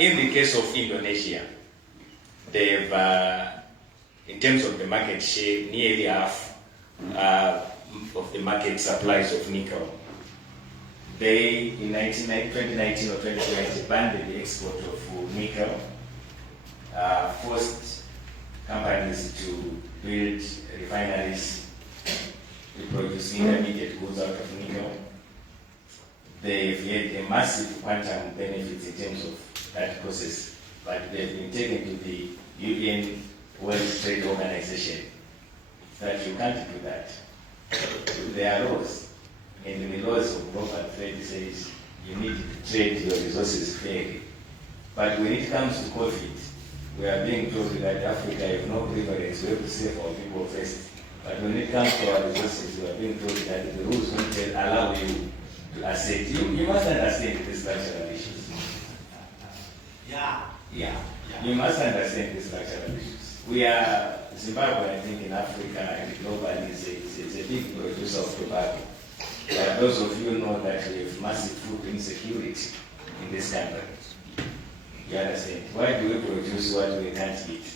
In the case of Indonesia, they've, in terms of the market share, nearly half of the market supplies of nickel. They, in 2019 or 2020, banned the export of nickel, forced companies to build refineries to produce intermediate goods out of nickel. They've had a massive quantum benefits in terms of that process, but they've been taken to the UN World Trade Organization that you can't do that. There are laws, and the laws of global trade says you need to trade your resources fairly. But when it comes to COVID, we are being told that Africa has no preference, we have to save our people first. But when it comes to our resources, we are being told that the rules don't allow you to assert. You must understand these structural issues. Yeah. You must understand these structural issues. We are, Zimbabwe, I think, in Africa and globally is a big producer of tobacco. But those of you know that we have massive food insecurity in this country. You understand? Why do we produce what we can't eat?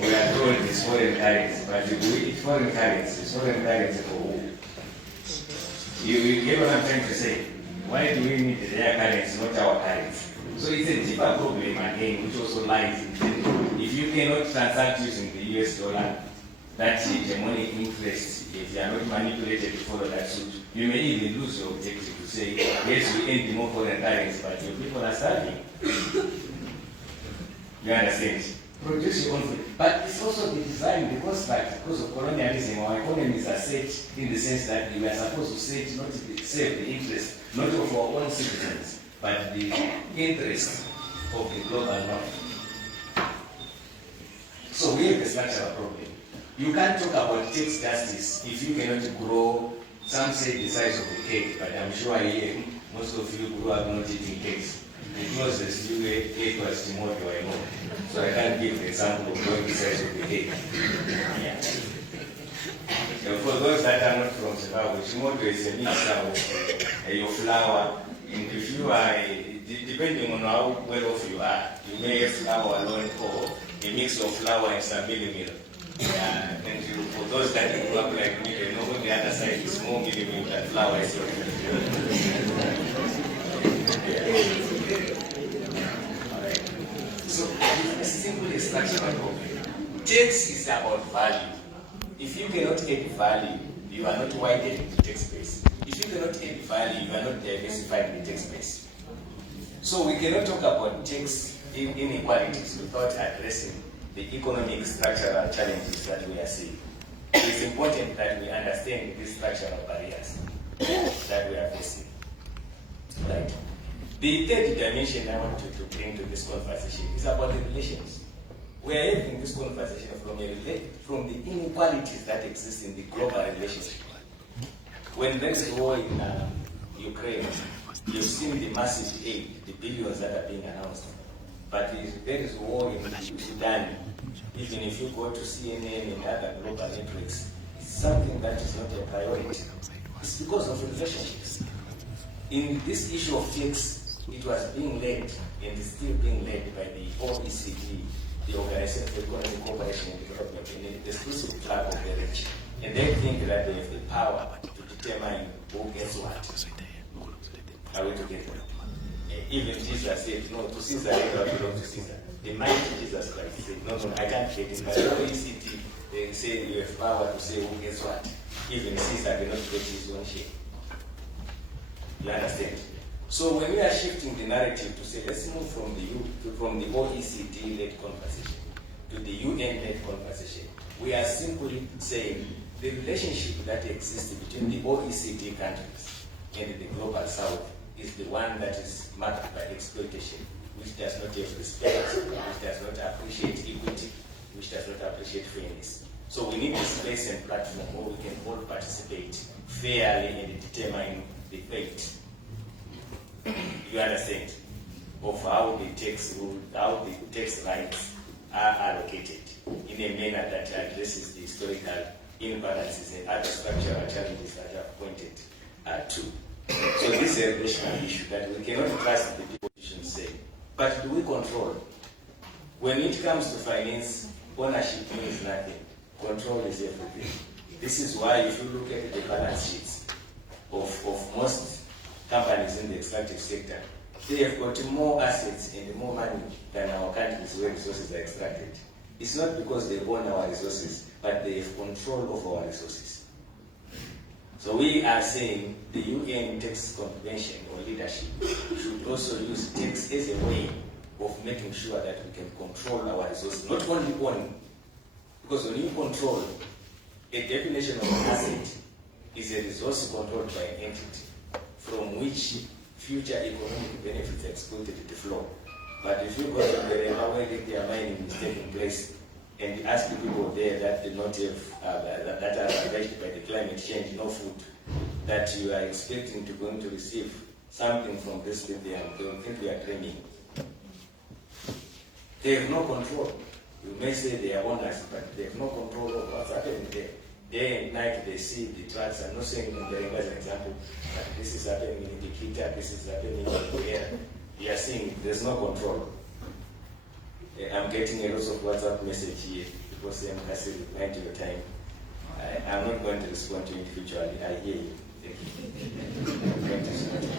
We are told it's foreign currency, but if we eat foreign currency, it's foreign currency for who? You get what I'm trying to say? Why do we need their currency, not our currency? So it's a deeper problem again, which also lies in if you cannot transact using the US dollar, that hegemonic interest, if you are not manipulated to follow that suit, you may even lose your objective to say, yes, we earn more foreign currency, but your people are starving. You understand? Produce your own food. But it's also the design, because of colonialism, our economies are set in the sense that we are supposed to set, not to save the interest, not of our own citizens, but the interest of the global north. So we have a structural problem. You can't talk about tax justice if you cannot grow, some say the size of the cake, but I'm sure here most of you grew up not eating cakes. The closest you ate was Timothy, I know. So I can't give the example of growing the size of the cake. Yeah. And for those that are not from Zimbabwe, Timothy is a mixture of your flour, and if you are, depending on how well off you are, you may have flour alone or a mix of flour and some meal. And for those that grew up like me, they know on the other side is more meal than flour is. So it's simply a structural problem. Tax is about value. If you cannot add value, you are not widening the tax base. If you cannot add value, you are not diversifying the tax base. So we cannot talk about tax inequalities without addressing the economic structural challenges that we are seeing. It's important that we understand these structural barriers that we are facing. Right. The third dimension I want to bring to this conversation is about the relations. We are having this conversation from the inequalities that exist in the global relationship. When there is war in Ukraine, you've seen the massive aid, the billions that are being announced. But there is war in Sudan. Even if you go to CNN and other global networks, it's something that is not a priority. It's because of relationships. In this issue of tax, it was being led and is still being led by the OECD, the Organization for Economic Cooperation and Development, an exclusive club of the rich. And they think that they have the power to determine who gets what. Are we together? Even Jesus said, no, to Caesar, it belongs to Caesar. The mighty Jesus Christ said, no, I can't get it. But the OECD, they say you have power to say who gets what. Even Caesar cannot get his own share. You understand? So when we are shifting the narrative to say, let's move from the OECD-led conversation to the UN-led conversation, we are simply saying the relationship that exists between the OECD countries and the global south is the one that is marked by exploitation, which does not have respect, which does not appreciate equity, which does not appreciate fairness. So we need a space and platform where we can all participate fairly and determine the fate. You understand? Of how the tax rights are allocated in a manner that addresses the historical imbalances and other structural challenges that I've pointed to. So this is a relational issue that we cannot trust the people should say. But do we control? When it comes to finance, ownership means nothing. Control is everything. This is why if you look at the balance sheets of most companies in the extractive sector, they have got more assets and more money than our countries where resources are extracted. It's not because they own our resources, but they have control of our resources. So we are saying the UN tax convention or leadership should also use tax as a way of making sure that we can control our resources, not only own. Because when you control, a definition of an asset is a resource controlled by an entity from which future economic benefits are expected to flow. But if you go to the area where their mining is taking place and you ask the people there that do not have, that are affected by the climate change, no food, that you are expecting to going to receive something from this lithium, they will think we are dreaming. They have no control. You may say they are owners, but they have no control over what's happening there. Day and night they see the trucks. I'm not saying in Berenga as an example, but this is happening in Ikita, this is happening in the air. You are seeing there's no control. I'm getting a lot of WhatsApp message here because I'm replying to your time. I'm not going to respond to you individually. I hear you. Thank you. The point is not it.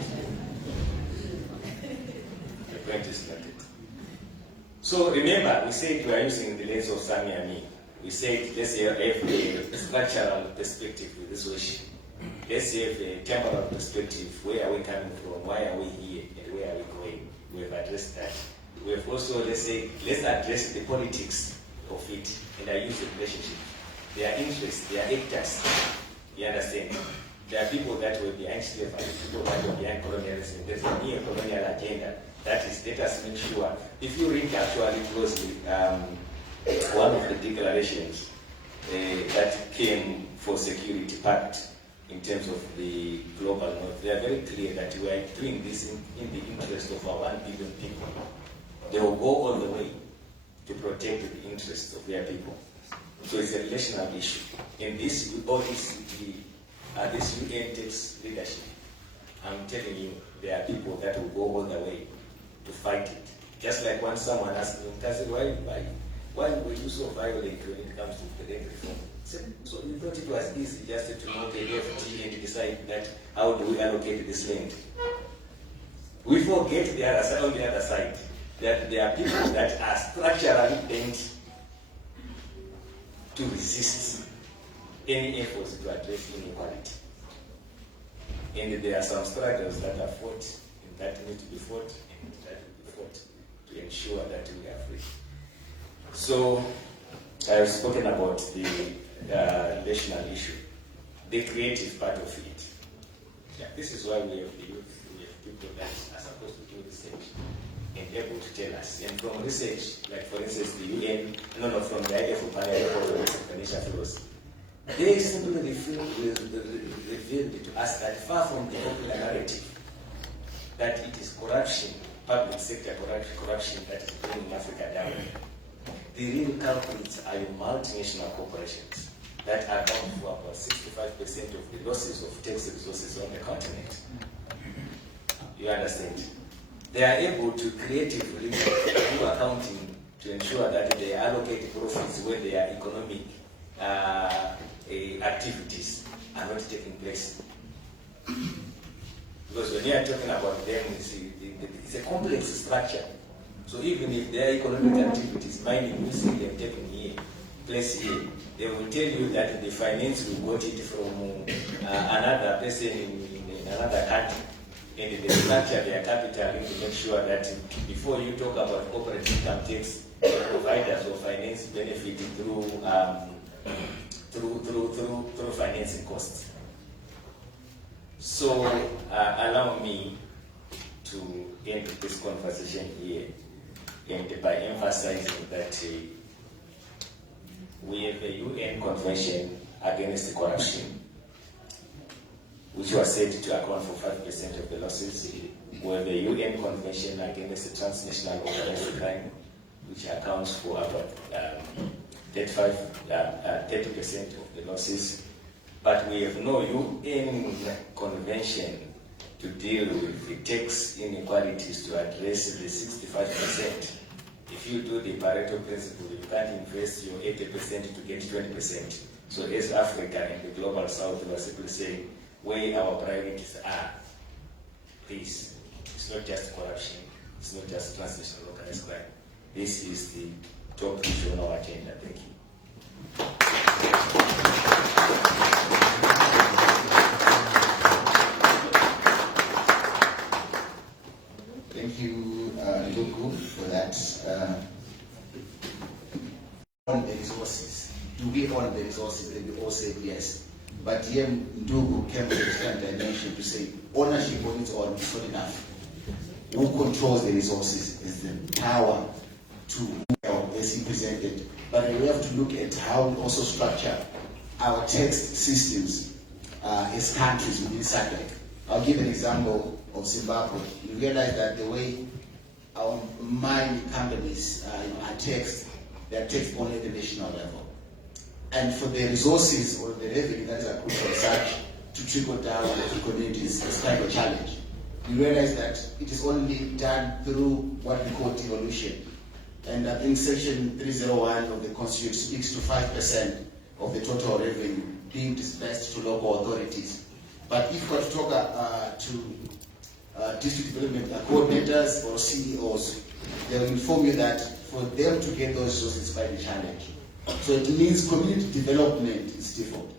The point is not it. So remember, we said we are using the lens of Samiami. We said let's have a structural perspective with this wish. Let's have a temporal perspective. Where are we coming from? Why are we here? And where are we going? We have addressed that. We have also, let's address the politics of it. And I use the relationship. There are interests, there are actors. You understand? There are people that were behind slavery, people that were behind colonialism. There's a neo-colonial agenda. That is, let us make sure. If you read actually closely, one of the declarations that came for Security Pact in terms of the global north, they are very clear that we are doing this in the interest of our 1 billion people. They will go all the way to protect the interests of their people. So it's a relational issue. And this UN takes leadership. I'm telling you, there are people that will go all the way to fight it. Just like when someone asked me, why were you so violent when it comes to the land reform? So you thought it was easy just to note a FT and decide that how do we allocate this land? We forget the other side, on the other side, that there are people that are structurally bent to resist any efforts to address inequality. And there are some struggles that are fought and that need to be fought and that will be fought to ensure that we are free. So I've spoken about the relational issue, the creative part of it. Yeah, this is why we have the youth, we have people that are supposed to do research and able to tell us. And from research, like for instance the UN, from the IF panel report on financial flows, they simply revealed to us that far from the popular narrative that it is corruption, public sector corruption that is bringing Africa down. The real culprits are your multinational corporations that account for about 65% of the losses of tax resources on the continent. You understand? They are able to creatively do accounting to ensure that they allocate profits where their economic activities are not taking place. Because when you are talking about them, it's a complex structure. So even if their economic activities, mining, you see them taking place here, they will tell you that the finance will got it from another person in another country. And they structure their capital to make sure that before you talk about corporate income tax, providers of finance benefit through financing costs. So allow me to end this conversation here, and by emphasizing that we have a UN Convention Against Corruption, which was said to account for 5% of the losses. We have a UN Convention Against Transnational Organized Crime, which accounts for about 30% of the losses. But we have no UN Convention to deal with the tax inequalities to address the 65%. If you do the Pareto principle, you can't invest your 80% to get 20%. So as Africa and the global south, we are simply saying where our priorities are. Please, it's not just corruption, it's not just transnational organized crime. This is the top issue on our agenda. Thank you. Thank you, Ndugu, for that. On the resources, do we own the resources? And we all said yes. But here, Ndugu came with a different dimension to say ownership on its own is not enough. Who controls the resources is the power to, as he presented. But we have to look at how we also structure our tax systems as countries within SADC. I'll give an example of Zimbabwe. You realize that the way our mine companies are taxed, they are taxed only at the national level. And for the resources or the revenue that is accrued from such to trickle down to communities is kind of a challenge. You realize that it is only done through what we call devolution. And I think section 301 of the Constitution speaks to 5% of the total revenue being dispersed to local authorities. But if we talk to district development coordinators or CEOs, they will inform you that for them to get those resources is quite a challenge. So it means community development is different.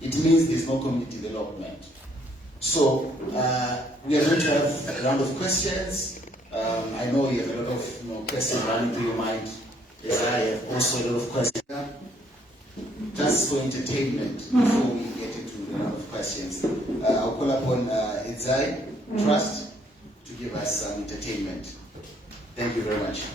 It means there's no community development. So we are going to have a round of questions. I know you have a lot of questions running through your mind, as I have also a lot of questions. Just for entertainment, before we get into a round of questions, I'll call upon Idzai Trust to give us some entertainment. Thank you very much.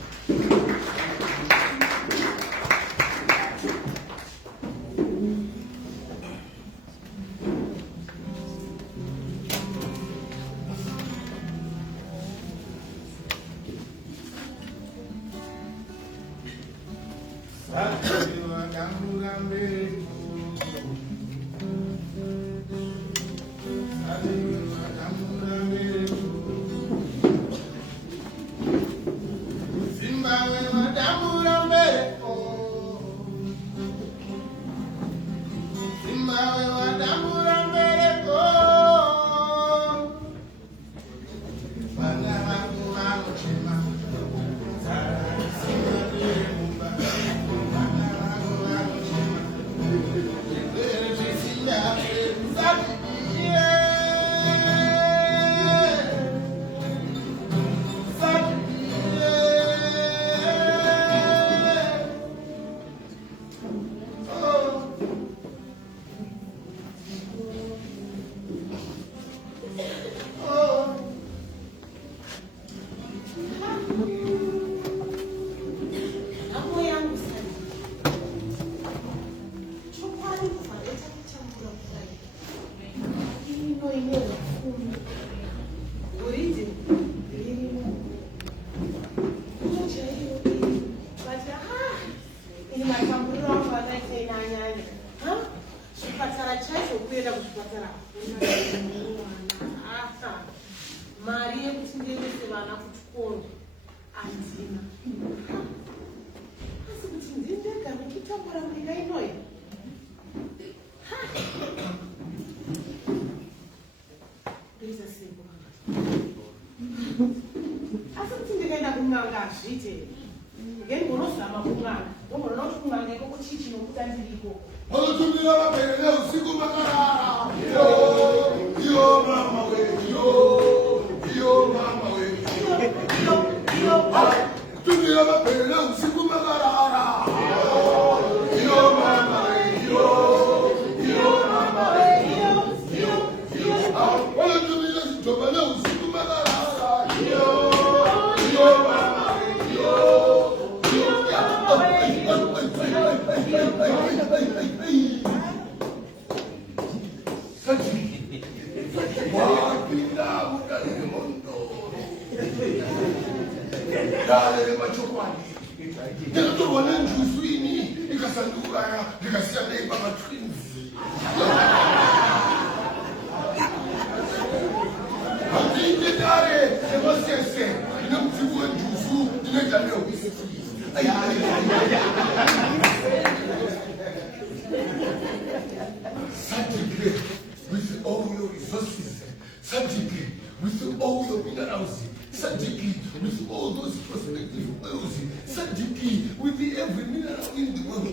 with all your resources, Sadiki, with all your minerals, Sadiki, with all those prospective oils, Sadiki, with every mineral in the world,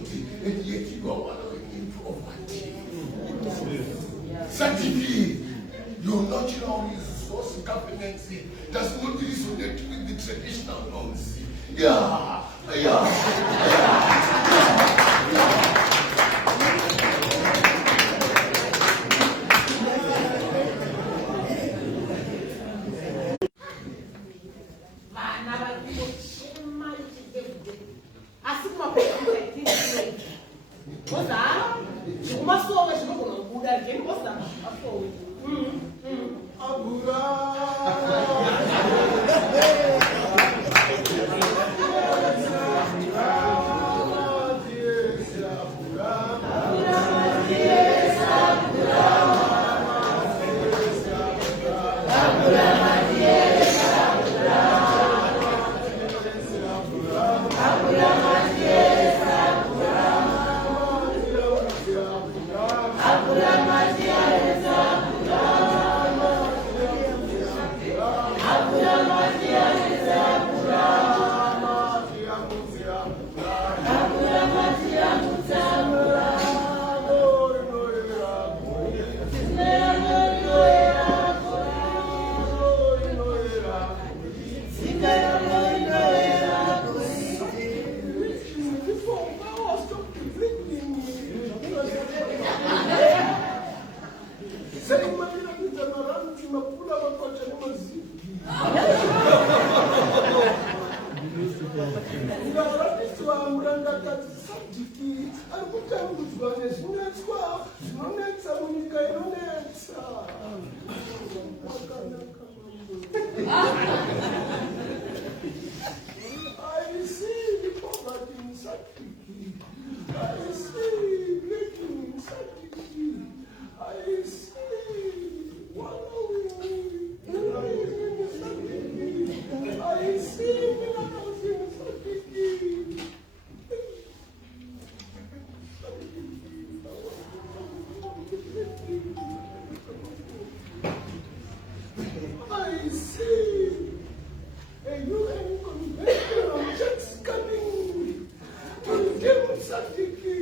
and yet you are wallowing in poverty. Sadiki, your natural resource governance does not resonate with the traditional norms. Yeah. I see the poverty in Sadiki. I see breaking in Sadiki. I see wallowing in Sadiki. I see minerals in Sadiki. I see a UN convention on checks coming to give Sadiki.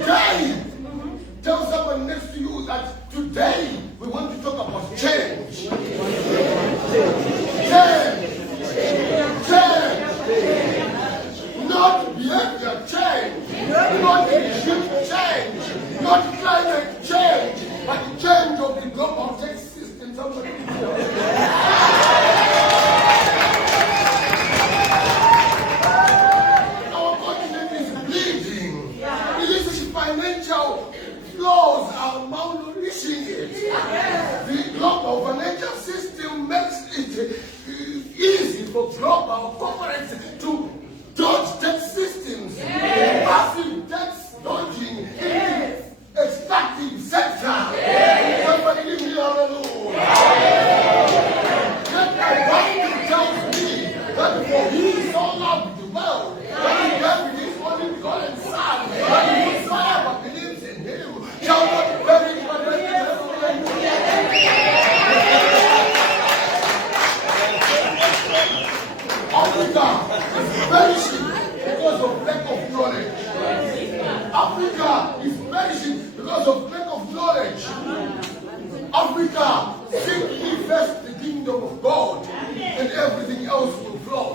Today, tell someone next to you that today we want to talk about change. Change. Change. Not behavior change. Not regime change. Not climate change. But the change of the global tax system. Somebody our continent is bleeding. The financial flows are malnourishing it. The global financial system makes it easy for global corporates to dodge tax systems. Massive tax dodging in the extractive sector. Somebody leave me alone. Yet my Bible tells me that for he so loved the world that he gave his only begotten Son, that whosoever believes in him shall not perish but have eternal life. Africa is perishing because of lack of knowledge. Africa is perishing because of lack of knowledge. Africa, seek ye first the kingdom of God, and everything else will flow.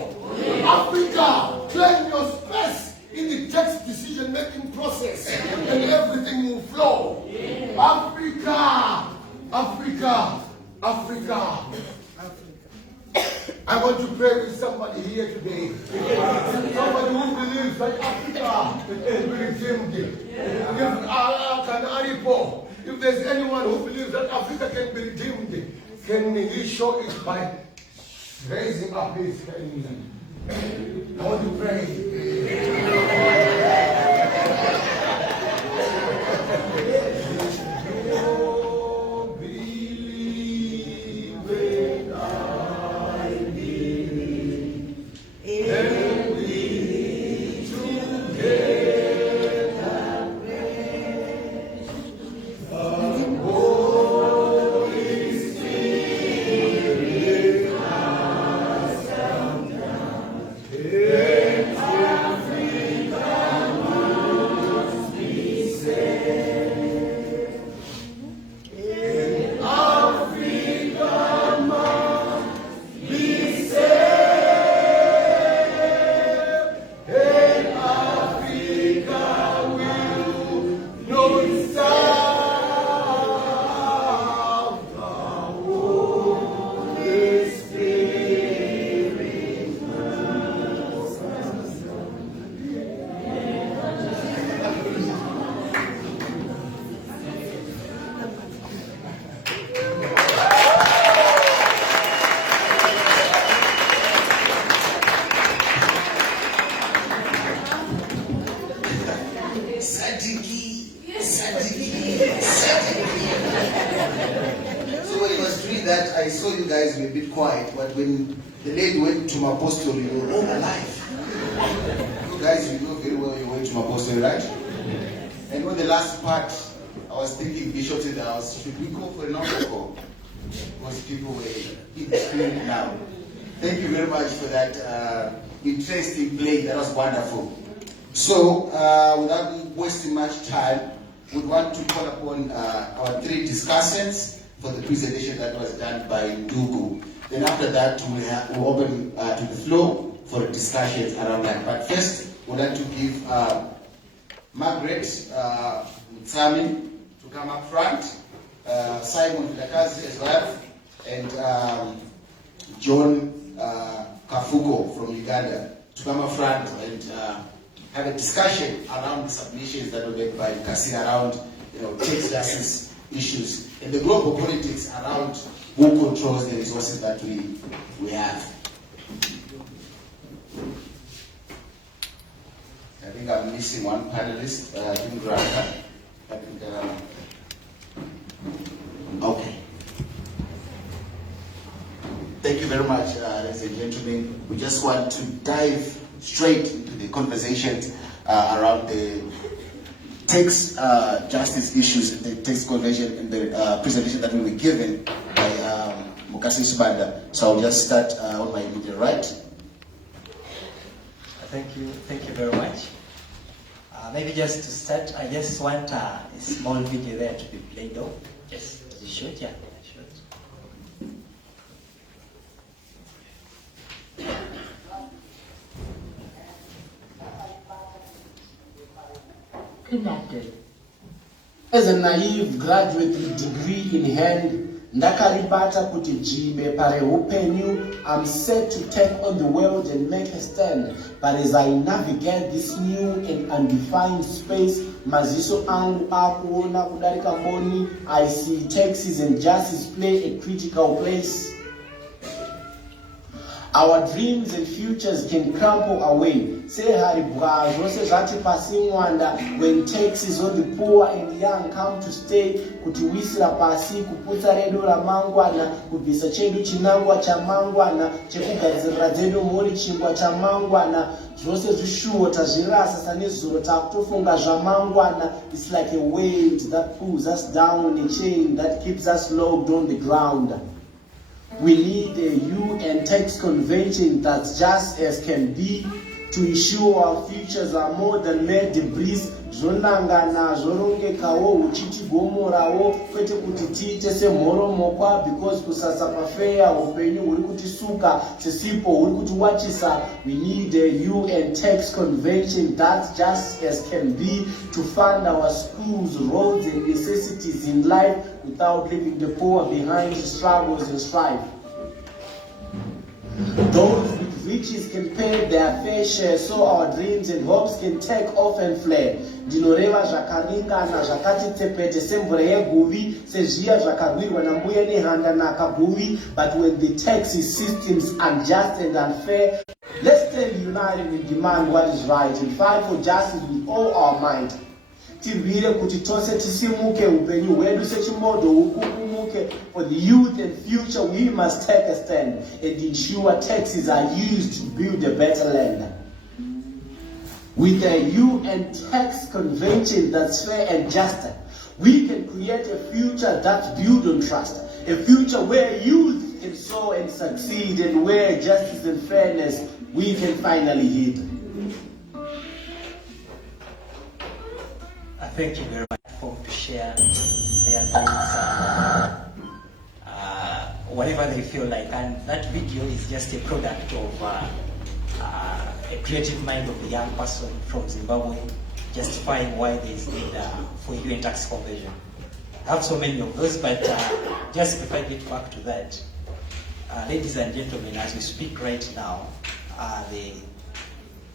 Africa, claim your space in the tax decision-making process, and everything will flow. Africa, Africa, Africa. I want to pray with somebody here today. Somebody who believes that Africa will be redeemed. If there's anyone who believes that Africa can be redeemed, can he show it by raising up his hand? I want to pray. I saw you guys were a bit quiet, but when the lady went to Apostle, you were all alive. You guys, you know very well you went to Apostle, right? And on the last part, I was thinking, Bishop said, should we go for an encore? Because people were in the spirit now. Thank you very much for that interesting play. That was wonderful. So, without wasting much time, we want to call upon our three discussants for the presentation that was done by Ndugu. Then after that, we'll open to the floor for discussions around that. But first, we'd like to give Margaret Mutsami to come up front, Simon Vilakazi as well, and John Kafuko from Uganda to come up front and have a discussion around the submissions that were made by Kasi around tax justice issues and the global politics around who controls the resources that we have. I think I'm missing one panelist, Jim Granta. I think, okay. Thank you very much, ladies and gentlemen. We just want to dive straight into the conversation around the tax justice issues, the tax convention, and the presentation that we were given by Mukasi Sibanda. So I'll just start on my immediate right. Thank you very much. Maybe just to start, I just want a small video there to be played off. Just short, yeah. Short. Connected. As a naive graduate with degree in hand, ndakaribata kuti jime pare upenyu, I'm set to take on the world and make a stand. But as I navigate this new and undefined space, maziso angu akuona kudarika mboni, I see taxes and justice play a critical place. Our dreams and futures can crumble away. Say haribwa zvose zvati pasingwanda when taxes on the poor and young come to stay, kutiwisira pasi kuputsa redu ramangwana, kubvisa chedu chinangwa chamangwana, chekugadzirira dzedu mhuri chingwa chamangwana, zvose zvishuwo tazvirasa sanezuro takutofunga zvamangwana. It's like a weight that pulls us down, a chain that keeps us locked on the ground. We need a UN tax convention that's just as can be, to ensure our futures are more than mere debris. Zvonangana zvorongekawo uchitigomorawo kwete kuti tiite semhoromokwa, because kusasa pafeya upenyu huri kutisuka sesipo huri kutiwachisa. We need a UN tax convention that's just as can be, to fund our schools, roads and necessities in life without leaving the poor behind to struggles and strife. Those with riches can pay their fair share, so our dreams and hopes can take off and flare. Ndinoreva zvakaringana zvakati tepete semvura yeguvi, sezviya zvakarwirwa nambuya nehanda nakaguvi. But when the tax systems unjust and unfair, let's stand united and demand what is right and fight for justice with all our might. Tirwire kuti tose tisimuke, upenyu hwedu sechimodo hukukumuke. For the youth and future we must take a stand and ensure taxes are used to build a better land. With a UN tax convention that's fair and just, we can create a future that's built on trust. A future where youth can soar and succeed, and where justice and fairness we can finally hit. Thank you very much for to share their thoughts, whatever they feel like. And that video is just a product of a creative mind of a young person from Zimbabwe, justifying why there is need for UN tax conversion. I have so many of those, but just if I get back to that, ladies and gentlemen, as we speak right now, the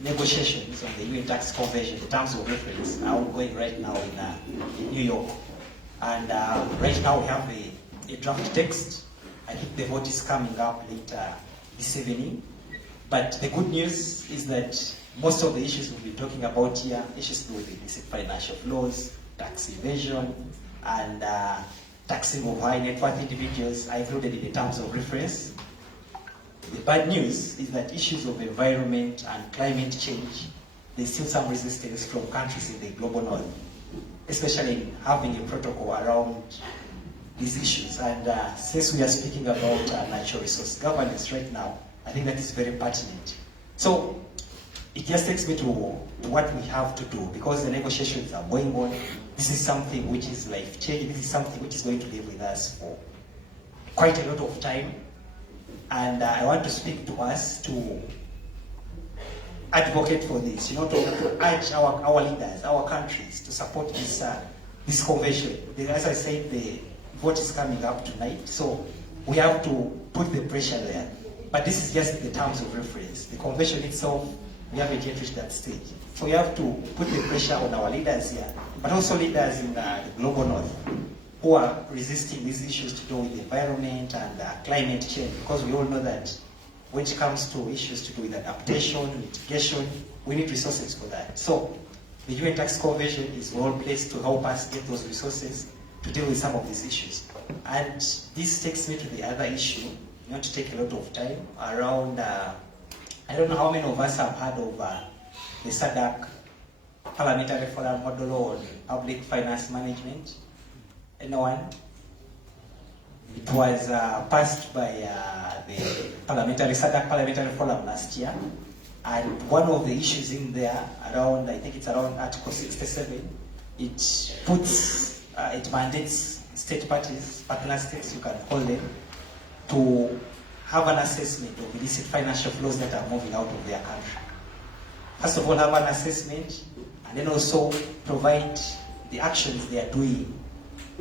negotiations on the UN tax conversion, the terms of reference, are ongoing right now in New York. And right now we have a draft text. I think the vote is coming up later this evening. But the good news is that most of the issues we'll be talking about here, issues to do with illicit financial flows, tax evasion, and taxing of high net worth individuals are included in the terms of reference. The bad news is that issues of environment and climate change, there's still some resistance from countries in the global north, especially in having a protocol around these issues. And since we are speaking about natural resource governance right now, I think that is very pertinent. So it just takes me to what we have to do, because the negotiations are going on. This is something which is life-changing. This is something which is going to live with us for quite a lot of time. And I want to speak to us to advocate for this, to urge our leaders, our countries to support this convention. As I said, the vote is coming up tonight, so we have to put the pressure there. But this is just the terms of reference. The convention itself, we haven't yet reached that stage. So we have to put the pressure on our leaders here, but also leaders in the global north, who are resisting these issues to do with the environment and climate change, because we all know that when it comes to issues to do with adaptation, mitigation, we need resources for that. So the UN tax convention is well placed to help us get those resources to deal with some of these issues. And this takes me to the other issue, not to take a lot of time, around, I don't know how many of us have heard of the SADC Parliamentary Forum Model on Public Finance Management. Anyone? It was passed by the SADC Parliamentary Forum last year, And one of the issues in there, around, I think it's around Article 67, it puts, it mandates state parties, partner states, you can call them, to have an assessment of illicit financial flows that are moving out of their country. First of all, have an assessment, and then also provide the actions they are doing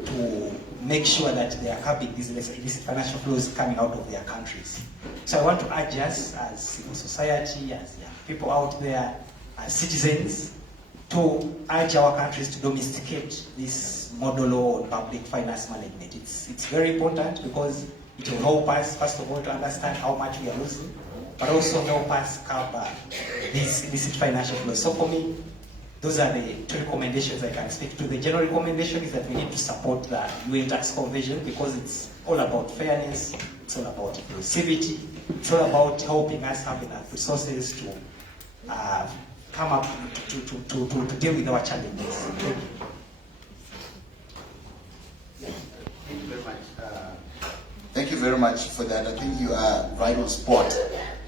to make sure that they are curbing these illicit financial flows coming out of their countries. So I want to urge us as civil society, as people out there, as citizens, to urge our countries to domesticate this model law on public finance management. It's very important because it will help us, first of all, to understand how much we are losing, but also help us curb these illicit financial flows. So for me, those are the two recommendations I can speak to. The general recommendation is that we need to support the UN Tax Convention because it's all about fairness, it's all about inclusivity, it's all about helping us have enough resources to come up to deal with our challenges. Thank you. Thank you very much. Thank you very much for that. I think you are right on spot.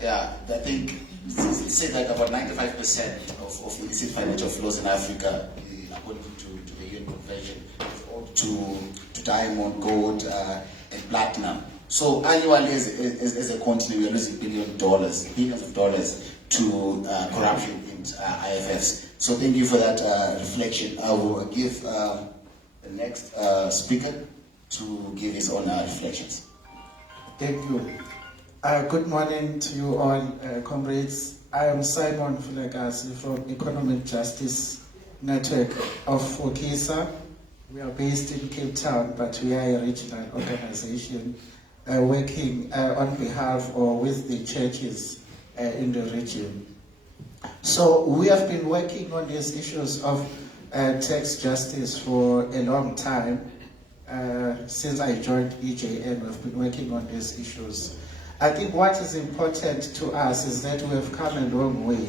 Yeah, I think it said that about 95% of illicit financial flows in Africa, according to the UN Convention, to diamond, gold, and platinum. So annually, as a continent, we are losing billions of dollars to corruption in IFFs. So thank you for that reflection. I will give the next speaker to give his own reflections. Thank you. Good morning to you all, comrades. I am Simon Fulegasi from Economic Justice Network of Fokisa. We are based in Cape Town, but we are a regional organization working on behalf or with the churches in the region. So we have been working on these issues of tax justice for a long time. Since I joined EJN, we've been working on these issues. I think what is important to us is that we have come a long way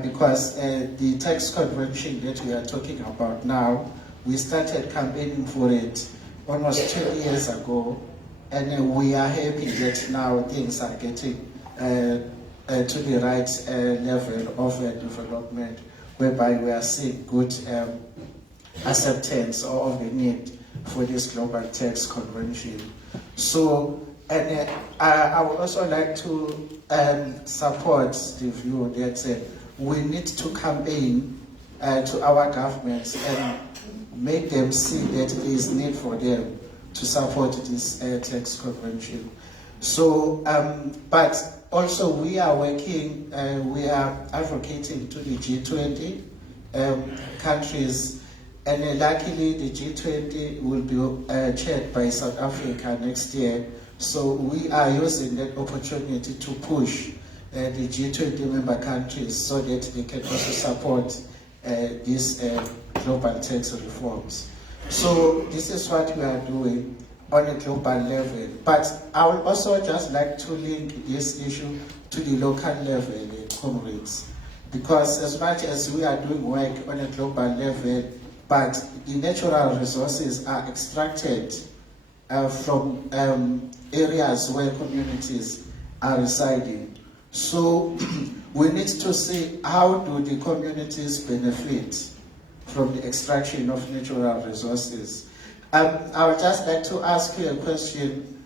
because the tax convention that we are talking about now, we started campaigning for it almost 2 years ago, and we are happy that now things are getting to the right level of development, whereby we are seeing good acceptance of the need for this global tax convention. So, and I would also like to support the view that we need to campaign to our governments and make them see that there is need for them to support this tax convention. So, but also we are working, we are advocating to the G20 countries. And luckily, the G20 will be chaired by South Africa next year. So we are using that opportunity to push the G20 member countries so that they can also support these global tax reforms. So this is what we are doing on a global level. But I would also just like to link this issue to the local level, comrades. Because as much as we are doing work on a global level, but the natural resources are extracted from areas where communities are residing. So we need to see how do the communities benefit from the extraction of natural resources. I would just like to ask you a question.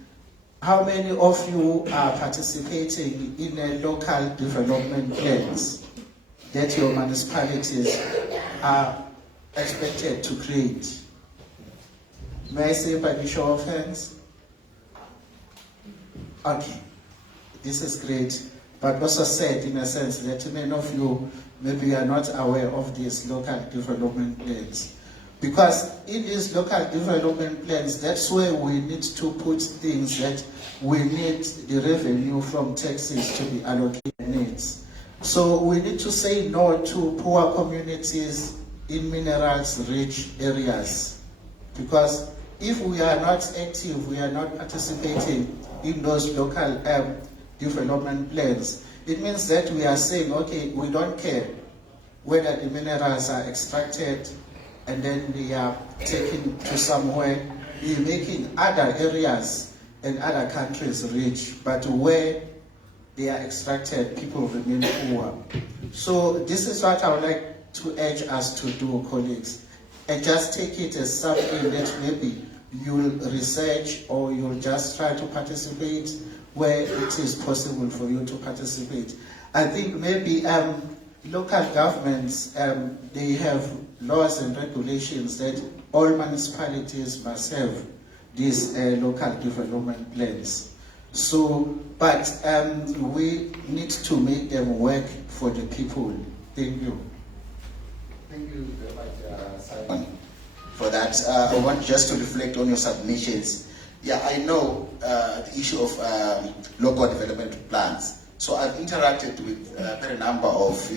How many of you are participating in a local development plans that your municipalities are expected to create? May I say by the show of hands? Okay, this is great, but also said in a sense that many of you maybe are not aware of these local development plans. Because in these local development plans, that's where we need to put things that we need the revenue from taxes to be allocated needs. So we need to say no to poor communities in minerals-rich areas, because if we are not active, we are not participating in those local development plans, it means that we are saying, okay, we don't care whether the minerals are extracted and then they are taken to somewhere. We're making other areas and other countries rich, but where they are extracted, people remain poor. So this is what I would like to urge us to do, colleagues, and just take it as something that maybe you'll research or you'll just try to participate where it is possible for you to participate. I think maybe local governments, they have laws and regulations that all municipalities must have these local development plans. So, but we need to make them work for the people. Thank you. Thank you very much, Simon, for that. I want just to reflect on your submissions. Yeah, I know the issue of local development plans. So I've interacted with quite a number of,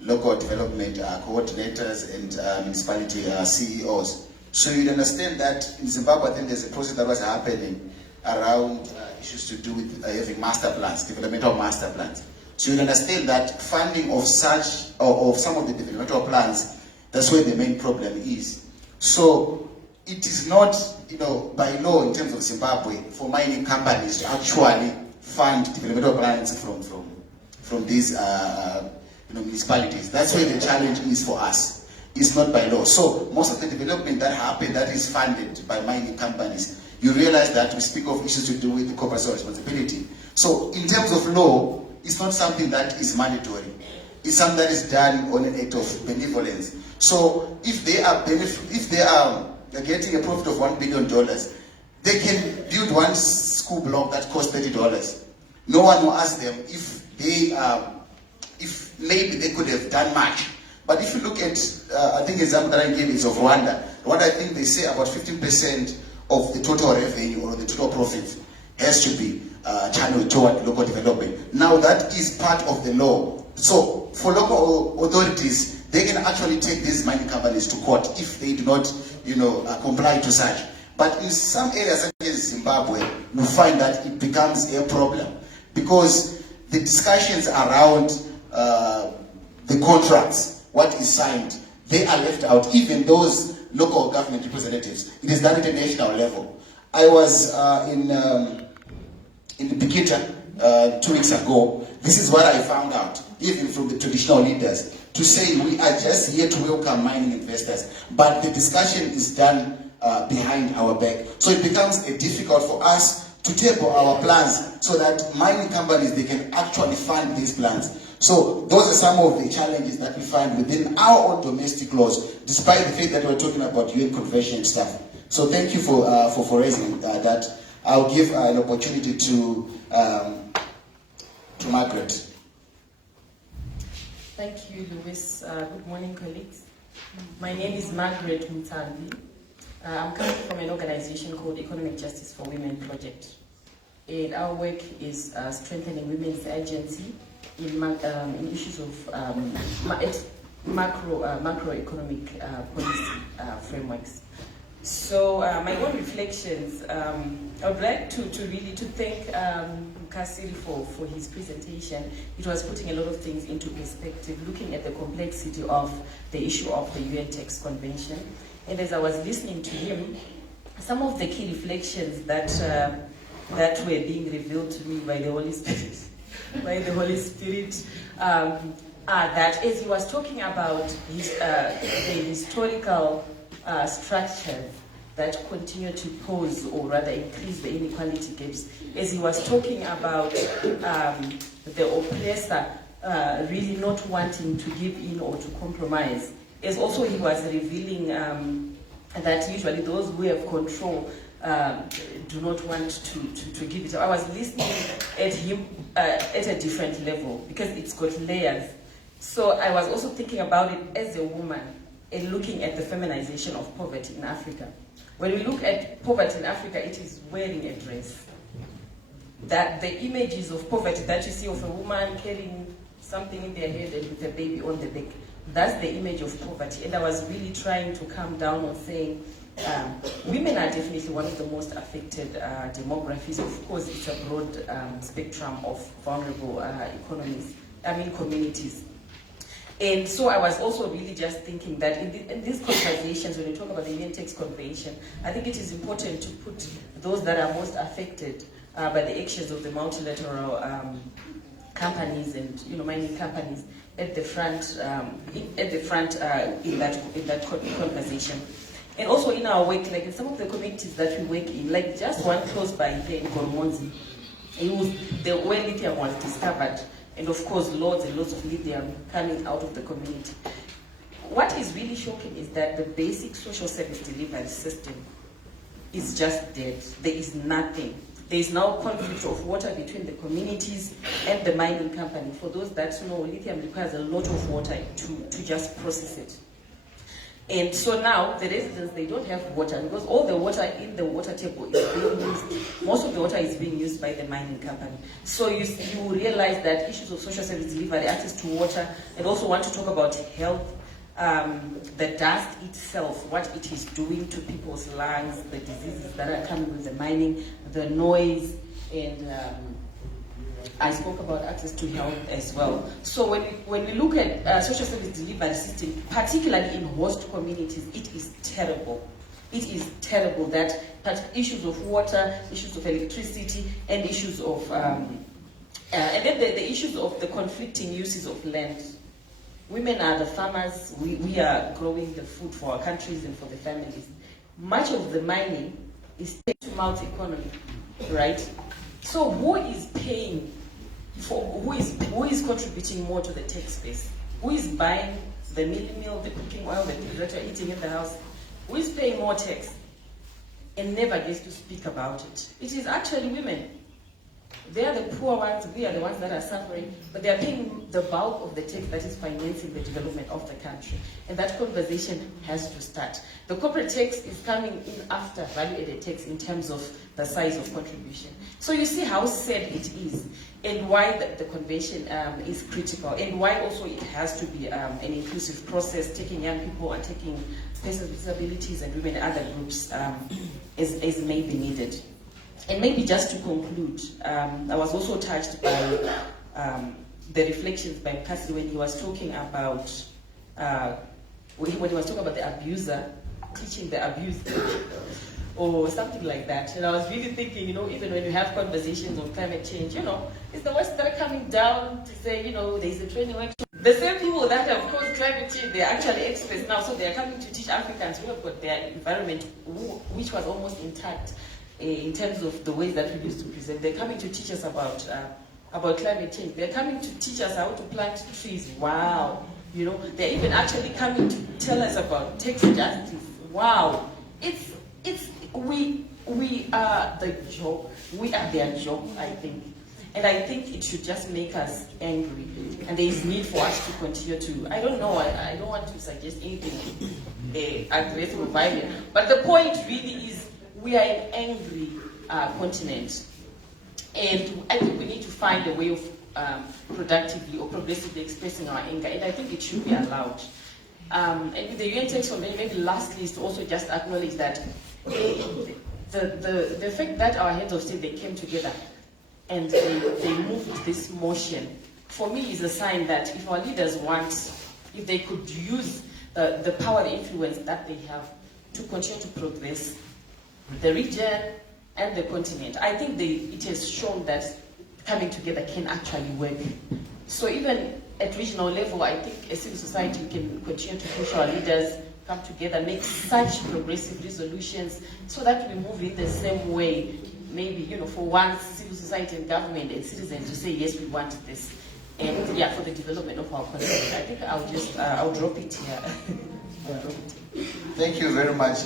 local development coordinators and municipality CEOs. So you understand that in Zimbabwe, I think there's a process that was happening around issues to do with having master plans, developmental master plans. So you understand that funding of such, or of some of the developmental plans, that's where the main problem is. So it is not, by law in terms of Zimbabwe, for mining companies to actually fund developmental plans from these municipalities. That's where the challenge is for us. It's not by law. So most of the development that happens, that is funded by mining companies, you realize that we speak of issues to do with corporate social responsibility. So in terms of law, it's not something that is mandatory. It's something that is done on an act of benevolence. So if they are getting a profit of $1 billion, they can build one school block that costs $30. No one will ask them if maybe they could have done much. But if you look at, I think the example that I gave is of Rwanda. Rwanda, I think they say about 15% of the total revenue or the total profit has to be channeled toward local development. Now that is part of the law. So for local authorities, they can actually take these mining companies to court if they do not, comply to such. But in some areas such as Zimbabwe, you find that it becomes a problem because the discussions around the contracts, what is signed, they are left out. Even those local government representatives, it is done at a national level. I was in Bikita 2 weeks ago. This is what I found out, even from the traditional leaders, to say we are just here to welcome mining investors, but the discussion is done behind our back. So it becomes difficult for us to table our plans so that mining companies, they can actually fund these plans. So those are some of the challenges that we find within our own domestic laws, despite the fact that we're talking about UN Convention and stuff. So thank you for raising that. I'll give an opportunity to Margaret. Thank you, Louis. Good morning, colleagues. My name is Margaret Mutambi. I'm coming from an organization called Economic Justice for Women Project. And our work is strengthening women's agency in issues of macroeconomic policy frameworks. So my own reflections, I would like to thank Kasiri for his presentation. It was putting a lot of things into perspective, looking at the complexity of the issue of the UN Text Convention. And as I was listening to him, some of the key reflections that were being revealed to me by the Holy Spirit, are that as he was talking about the historical structures that continue to pose or rather increase the inequality gaps, as he was talking about the oppressor really not wanting to give in or to compromise, as also he was revealing that usually those who have control do not want to give it. I was listening at him at a different level because it's got layers. So I was also thinking about it as a woman and looking at the feminization of poverty in Africa. When we look at poverty in Africa, it is wearing a dress. That the images of poverty that you see of a woman carrying something in their head and with a baby on the back, that's the image of poverty. And I was really trying to calm down on saying, women are definitely one of the most affected demographies. Of course, it's a broad spectrum of vulnerable communities. And so I was also really just thinking that in these conversations, when we talk about the UN Text Convention, I think it is important to put those that are most affected by the actions of the multilateral companies and mining companies at the front in that conversation. And also in our work, like in some of the communities that we work in, like just one close by here in Gormonzi, where lithium was discovered, and of course loads and loads of lithium coming out of the community. What is really shocking is that the basic social service delivery system is just dead. There is nothing. There is now conflict of water between the communities and the mining company. For those that know, lithium requires a lot of water to just process it. And so now the residents, they don't have water because all the water in the water table is being used. Most of the water is being used by the mining company. So you realize that issues of social service delivery, access to water, and also want to talk about health, the dust itself, what it is doing to people's lungs, the diseases that are coming with the mining, the noise, and I spoke about access to health as well. So when we look at social service delivery system, particularly in host communities, it is terrible. It is terrible that issues of water, issues of electricity, and issues of, and then the issues of the conflicting uses of land. Women are the farmers. We are growing the food for our countries and for the families. Much of the mining is hand-to-mouth economy, right? So who is paying for, who is contributing more to the tax base? Who is buying the meal, the cooking oil, the things that you're eating in the house? Who is paying more tax and never gets to speak about it? It is actually women. They are the poor ones, we are the ones that are suffering, but they are paying the bulk of the tax that is financing the development of the country. And that conversation has to start. The corporate tax is coming in after value-added tax in terms of the size of contribution. So you see how sad it is, and why the convention is critical, and why also it has to be an inclusive process, taking young people and taking persons with disabilities and women and other groups as may be needed. And maybe just to conclude, I was also touched by the reflections by Kasi when he was talking about the abuser teaching the abused, or something like that. And I was really thinking, even when you have conversations on climate change, it's the West that are coming down to say, there's a training workshop. The same people that have caused climate change, they're actually experts now, so they're coming to teach Africans who have got their environment, which was almost intact. In terms of the ways that we used to present, they're coming to teach us about climate change. They're coming to teach us how to plant trees. Wow, they're even actually coming to tell us about tax justice. Wow, we are the job. We are their job, I think, and I think it should just make us angry. And there is need for us to continue to. I don't know. I don't want to suggest anything aggressive or violent, but the point really is. We are an angry continent, and I think we need to find a way of productively or progressively expressing our anger, and I think it should be allowed. And with the UN text convention, maybe lastly is to also just acknowledge that the fact that our heads of state, they came together and they moved this motion, for me is a sign that if our leaders want, if they could use the power, the influence that they have to continue to progress the region and the continent. I think it has shown that coming together can actually work. So even at regional level, I think as civil society, we can continue to push our leaders, come together, make such progressive resolutions so that we move in the same way. Maybe, for once, civil society and government and citizens to say, yes, we want this. And for the development of our continent. I think I'll drop it here. Thank you very much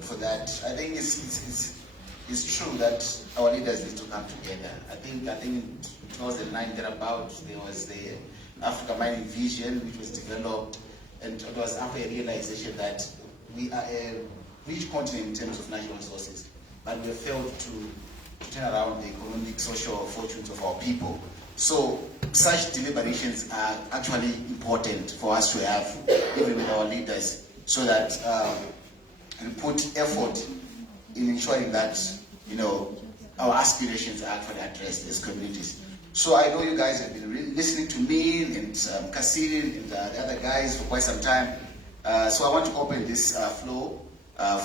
for that. I think it's true that our leaders need to come together. I think in 2009 thereabout there was the Africa Mining Vision, which was developed, and it was after a realization that we are a rich continent in terms of natural resources, but we have failed to turn around the economic, social fortunes of our people. So such deliberations are actually important for us to have, even with our leaders, so that we put effort in ensuring that our aspirations are actually addressed as communities. So I know you guys have been listening to me and Kasil and the other guys for quite some time. So I want to open this floor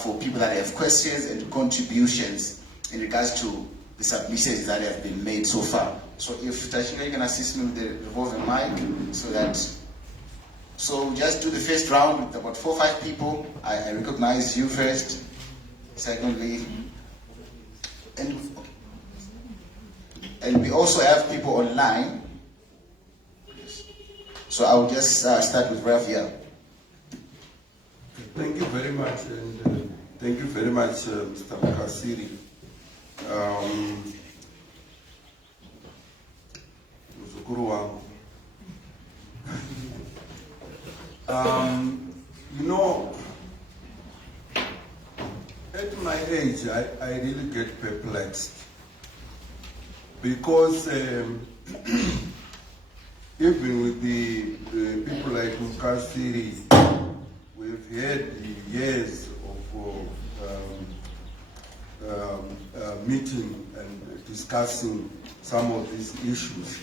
for people that have questions and contributions in regards to the submissions that have been made so far. So if Tashina can assist me with the revolving mic, so just do the first round with about 4 or 5 people. I recognize you first. Secondly, and we also have people online. So I will just start with Ravia. Thank you very much, and thank you very much, Mr. Mukasiri. You know, at my age, I really get perplexed because even with the people like Mukasiri, we've had years of meeting and discussing some of these issues.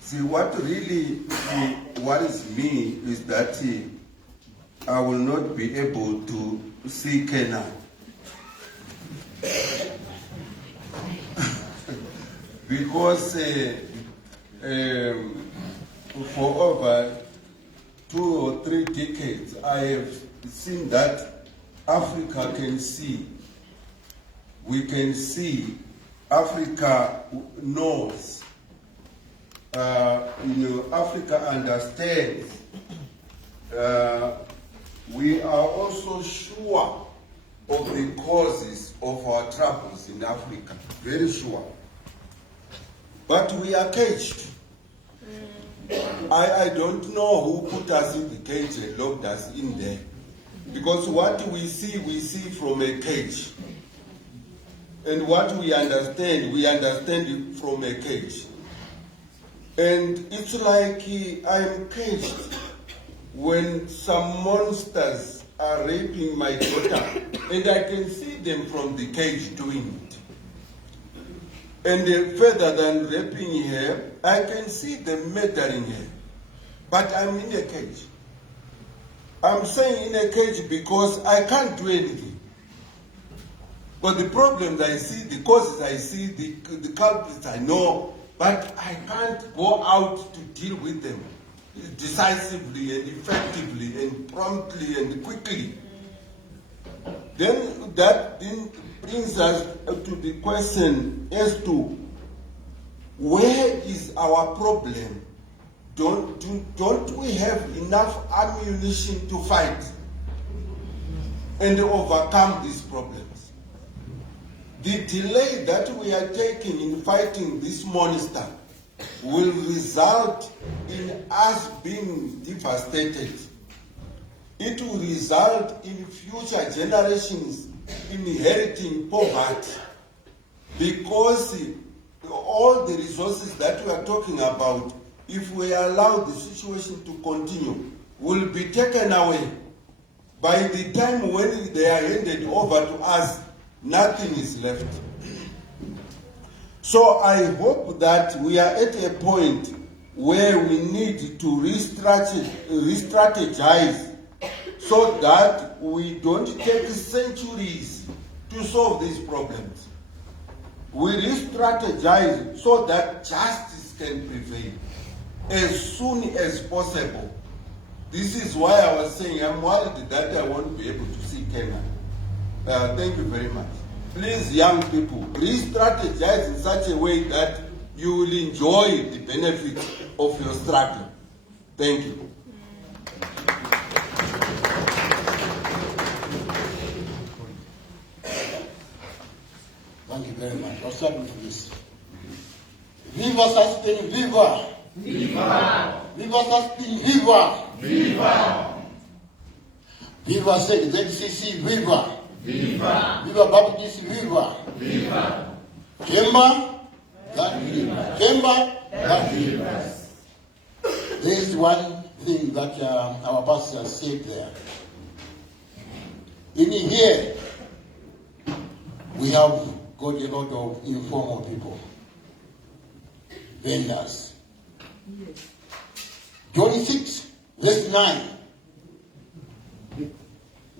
See, what really worries me is that I will not be able to see Kenya. Because for over 2 or 3 decades, I have seen that Africa can see. We can see. Africa knows. Africa understands. We are also sure of the causes of our troubles in Africa. Very sure. But we are caged. I don't know who put us in the cage and locked us in there. Because what we see from a cage. And what we understand it from a cage. And it's like I'm caged when some monsters are raping my daughter, and I can see them from the cage doing it. And further than raping her, I can see them murdering her. But I'm in a cage. I'm saying in a cage because I can't do anything. But the problems I see, the causes I see, the culprits I know, but I can't go out to deal with them decisively and effectively and promptly and quickly. Then that brings us to the question as to where is our problem? Don't we have enough ammunition to fight and overcome these problems? The delay that we are taking in fighting this monster will result in us being devastated. It will result in future generations inheriting poverty, because all the resources that we are talking about, if we allow the situation to continue, will be taken away. By the time when they are handed over to us, nothing is left. So I hope that we are at a point where we need to re-strategize so that we don't take centuries to solve these problems. We re-strategize so that justice can prevail as soon as possible. This is why I was saying I'm worried that I won't be able to see Kenya. Thank you very much. Please, young people, re-strategize in such a way that you will enjoy the benefit of your struggle. Thank you. Thank you very much. I'll start with this. Viva Sustain, viva! Viva! Viva Sustain, viva! Viva! Viva ZCC, viva! Viva! Viva Baptist, viva! Viva! Kemba, that viva! Kemba, that viva! There is one thing that our pastor said there. In here, we have got a lot of informal people, vendors. John 6, verse 9.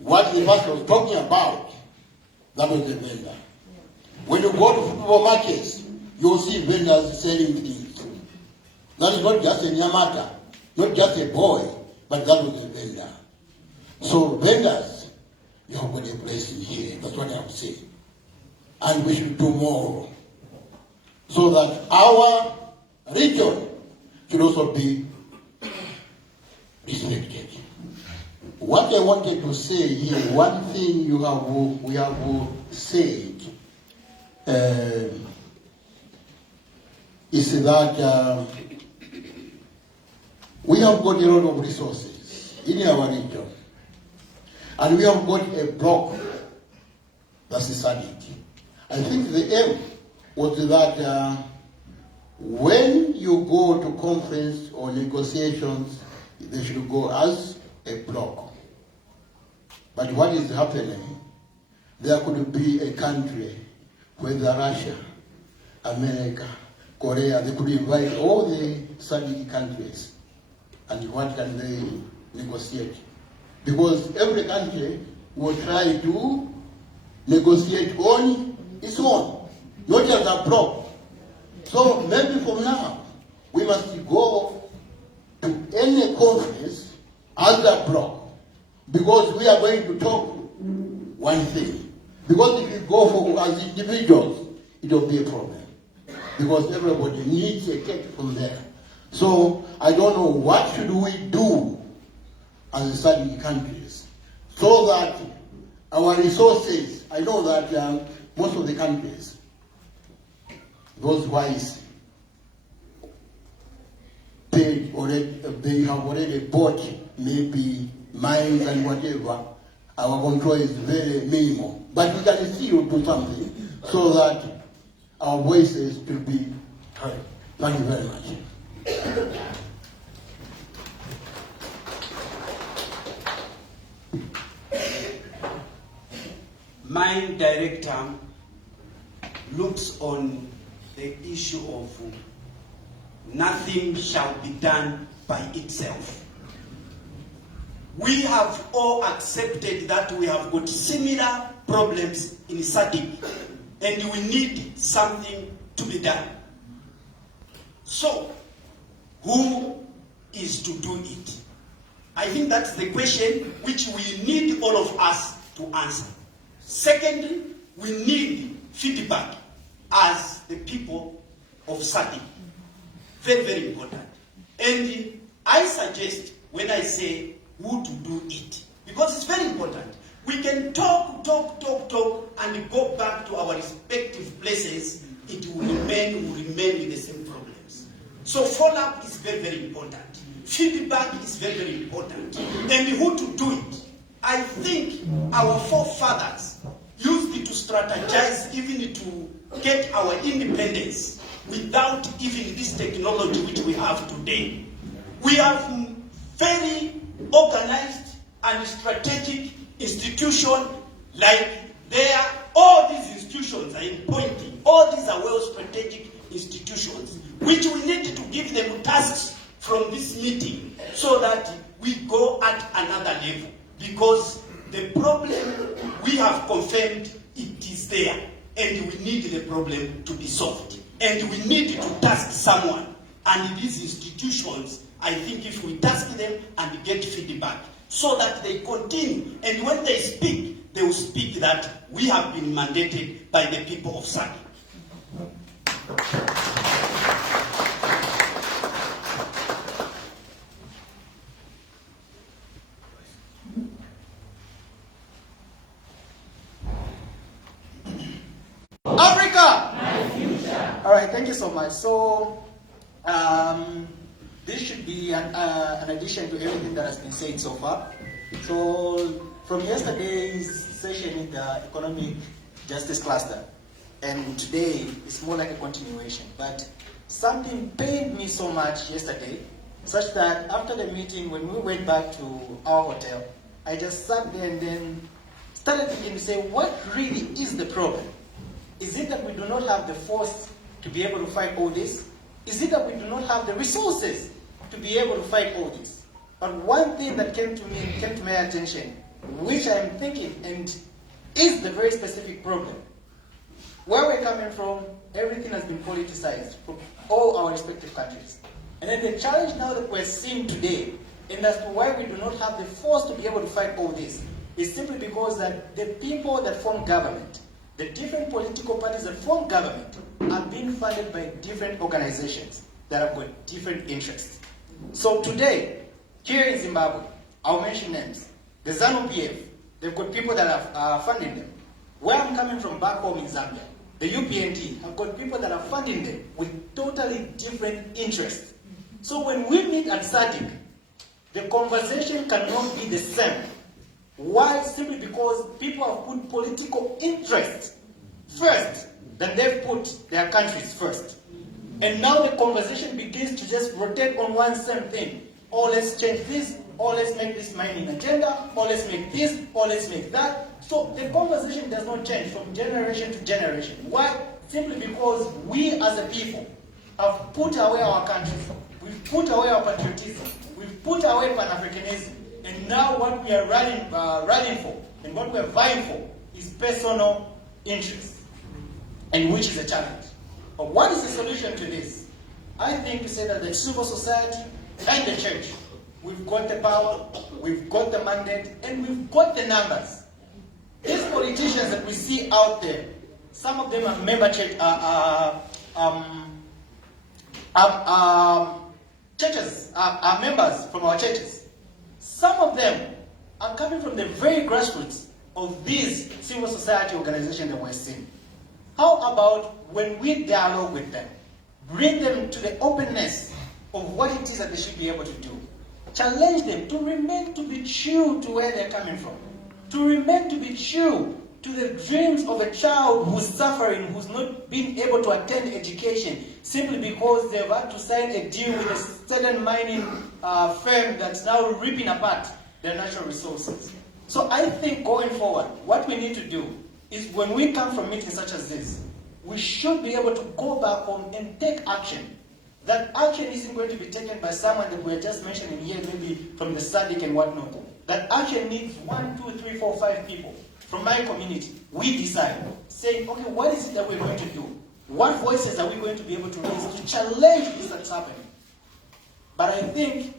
What the pastor was talking about, that was the vendor. When you go to football matches, you'll see vendors selling things. That is not just a Nyamata, not just a boy, but that was a vendor. So vendors, you have got a place in here. That's what I'm saying. And we should do more so that our region should also be respected. What I wanted to say here, one thing we have said is that we have got a lot of resources in our region, and we have got a block that's the SADC. I think the aim was that when you go to conference or negotiations, they should go as a block. But what is happening, there could be a country, whether Russia, America, Korea, they could invite all the SADC countries. And what can they negotiate? Because every country will try to negotiate on its own, not as a bloc. So maybe from now, we must go to any conference as a bloc, because we are going to talk one thing. Because if you go for as individuals, it will be a problem. Because everybody needs a cake from there. So I don't know what should we do as SADC countries so that our resources, I know that most of the countries, those wise, they have already bought maybe mines and whatever. Our control is very minimal. But we can still do something so that our voices will be heard. Thank you very much. Mine director looks on the issue of nothing shall be done by itself. We have all accepted that we have got similar problems in SADC and we need something to be done. So, who is to do it? I think that's the question which we need all of us to answer. Secondly, we need feedback as the people of SADC. Very, very important. And I suggest when I say who to do it, because it's very important. We can talk, and go back to our respective places. It will remain with the same problems. So follow-up is very, very important. Feedback is very, very important. And who to do it? I think our forefathers used it to strategize even to get our independence without even this technology which we have today. We have very organized and strategic institutions like all these institutions I am pointing, all these are well strategic institutions which we need to give them tasks from this meeting so that we go at another level, because the problem we have confirmed it is there and we need the problem to be solved. And we need to task someone. And these institutions, I think if we task them and get feedback so that they continue, and when they speak, they will speak that we have been mandated by the people of SADC. All right, thank you so much. So, this should be an addition to everything that has been said so far. So, from yesterday's session in the Economic Justice Cluster, and today it's more like a continuation. But something pained me so much yesterday, such that after the meeting, when we went back to our hotel, I just sat there and then started thinking to say, what really is the problem? Is it that we do not have the force to be able to fight all this? Is it that we do not have the resources to be able to fight all this? But one thing that came to my attention, which I'm thinking, and is the very specific problem, where we're coming from, everything has been politicized from all our respective countries. And then the challenge now that we're seeing today, and as to why we do not have the force to be able to fight all this, is simply because that the people that form government, the different political parties that form government, are being funded by different organizations that have got different interests. So today, here in Zimbabwe, I'll mention names. The ZANU-PF, they've got people that are funding them. Where I'm coming from back home in Zambia, the UPND have got people that are funding them with totally different interests. So when we meet at SADC, the conversation cannot be the same. Why? Simply because people have put political interests first, then they've put their countries first. And now the conversation begins to just rotate on one same thing. Oh, let's change this, or let's make this mining agenda, or let's make this, or let's make that. So the conversation does not change from generation to generation. Why? Simply because we as a people have put away our countries. We've put away our patriotism. We've put away Pan-Africanism. And now what we are running for, and what we are vying for, is personal interest, and which is a challenge. But what is the solution to this? I think to say that the civil society and the church, we've got the power, we've got the mandate, and we've got the numbers. These politicians that we see out there, some of them are member church, churches, are members from our churches. Some of them are coming from the very grassroots of these civil society organizations that we're seeing. How about when we dialogue with them, bring them to the openness of what it is that they should be able to do, challenge them to remain to be true to where they're coming from, to remain to be true to the dreams of a child who's suffering, who's not being able to attend education simply because they've had to sign a deal with a certain mining firm that's now ripping apart their natural resources. So I think going forward, what we need to do is when we come from meetings such as this, we should be able to go back home and take action. That action isn't going to be taken by someone that we're just mentioning here, maybe from the SADC and whatnot. That action needs 1, 2, 3, 4, 5 people from my community. We decide, saying, okay, what is it that we're going to do? What voices are we going to be able to raise to challenge this that's happening? But I think,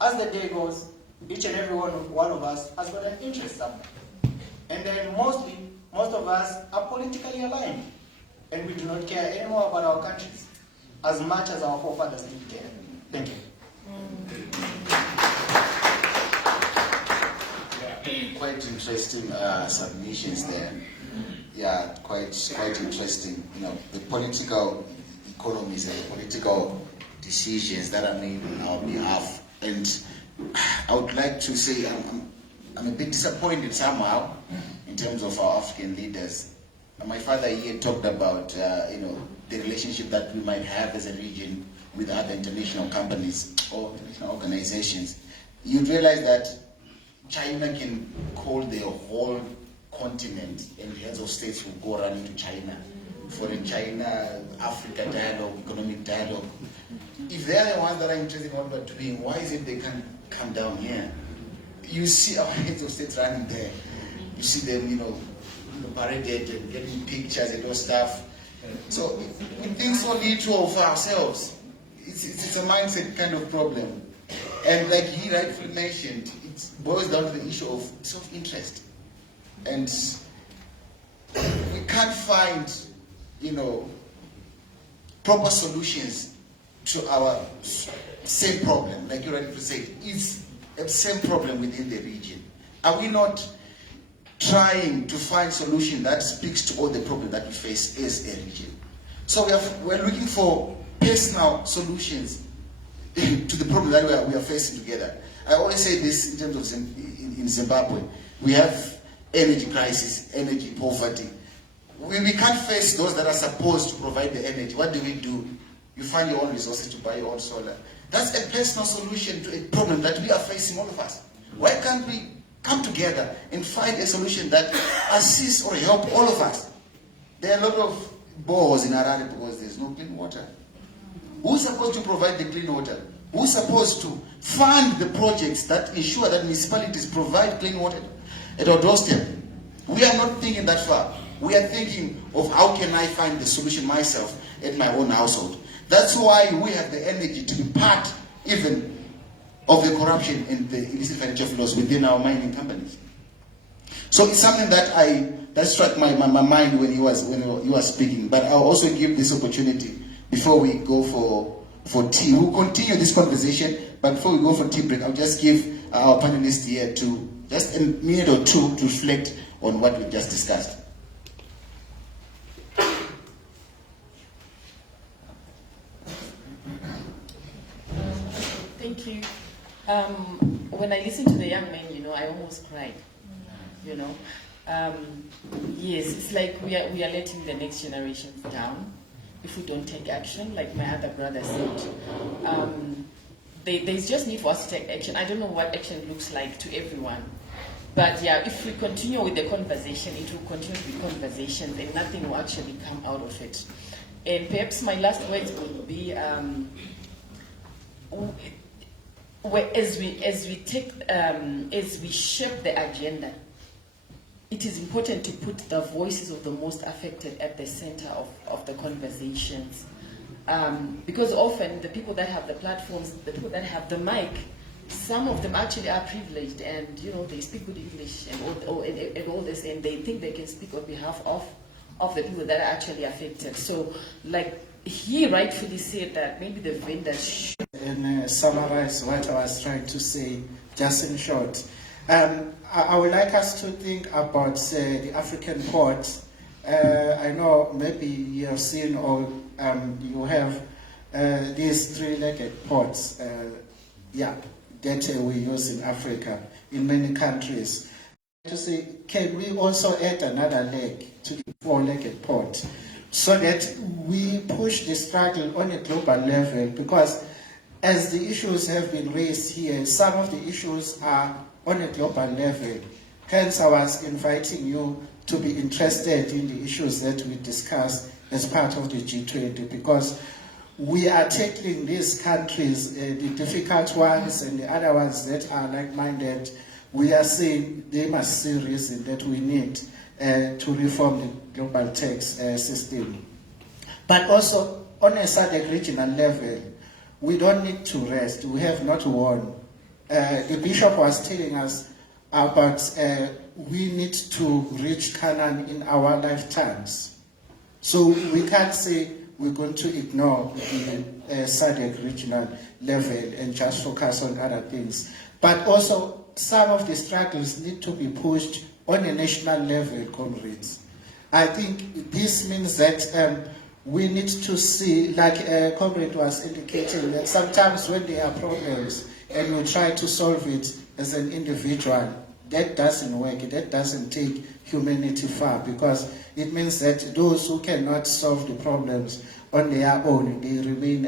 as the day goes, each and every one of us has got an interest somewhere. And then most of us are politically aligned. And we do not care anymore about our countries as much as our forefathers did care. Thank you. Quite interesting submissions there. Yeah, quite interesting. You know, the political economies and the political decisions that are made on our behalf. And I would like to say I'm a bit disappointed somehow in terms of our African leaders. My father here talked about the relationship that we might have as a region with other international companies or international organizations. You'd realize that China can call the whole continent, and heads of states will go running to China for a China-Africa dialogue, economic dialogue. If they're the ones that are interested in what we're doing, why is it they can't come down here? You see our heads of states running there. You see them, paraded and getting pictures and all stuff. So we think so little of ourselves. It's a mindset kind of problem. And like he rightfully mentioned, it boils down to the issue of self-interest. And we can't find, proper solutions to our same problem. Like you rightfully said, it's a same problem within the region. Are we not trying to find solution that speaks to all the problems that we face as a region? So we're looking for personal solutions to the problem that we are facing together. I always say this in terms of in Zimbabwe. We have energy crisis, energy poverty. We can't face those that are supposed to provide the energy. What do? You find your own resources to buy your own solar. That's a personal solution to a problem that we are facing, all of us. Why can't we come together and find a solution that assists or help all of us? There are a lot of boreholes in Harare because there's no clean water. Who's supposed to provide the clean water? Who's supposed to fund the projects that ensure that municipalities provide clean water at our doorstep? We are not thinking that far. We are thinking of how can I find the solution myself at my own household. That's why we have the energy to be part even of the corruption and the illicit financial flows within our mining companies. So it's something that struck my mind when he was speaking. But I'll also give this opportunity before we go for tea. We'll continue this conversation, but before we go for tea break, I'll just give our panelists here to just a minute or two to reflect on what we just discussed. Thank you. When I listen to the young men, I almost cried. Yes, it's like we are letting the next generation down if we don't take action. Like my other brother said, there's just need for us to take action. I don't know what action looks like to everyone, but yeah, if we continue with the conversation, it will continue to be conversations, and nothing will actually come out of it. And perhaps my last words would be, as we shape the agenda, it is important to put the voices of the most affected at the center of the conversations. Because often the people that have the platforms, the people that have the mic, some of them actually are privileged, and they speak good English and all this, and they think they can speak on behalf of the people that are actually affected. So, like he rightfully said that maybe the vendors should summarize what I was trying to say, just in short. I would like us to think about the African port. I know maybe you have seen or you have these three-legged ports that we use in Africa, in many countries. To say, can we also add another leg to the four-legged port so that we push the struggle on a global level? Because as the issues have been raised here, some of the issues are on a global level. Hence, I was inviting you to be interested in the issues that we discuss as part of the G20, because we are tackling these countries, the difficult ones and the other ones that are like-minded. We are saying they must see reason that we need to reform the global tax system. But also, on a SADC regional level, we don't need to rest. We have not won. The bishop was telling us about we need to reach Canaan in our lifetimes. So we can't say we're going to ignore the SADC regional level and just focus on other things. But also, some of the struggles need to be pushed on a national level, comrades. I think this means that we need to see, like a comrade was indicating, that sometimes when there are problems and we try to solve it as an individual, that doesn't work. That doesn't take humanity far, because it means that those who cannot solve the problems on their own, they remain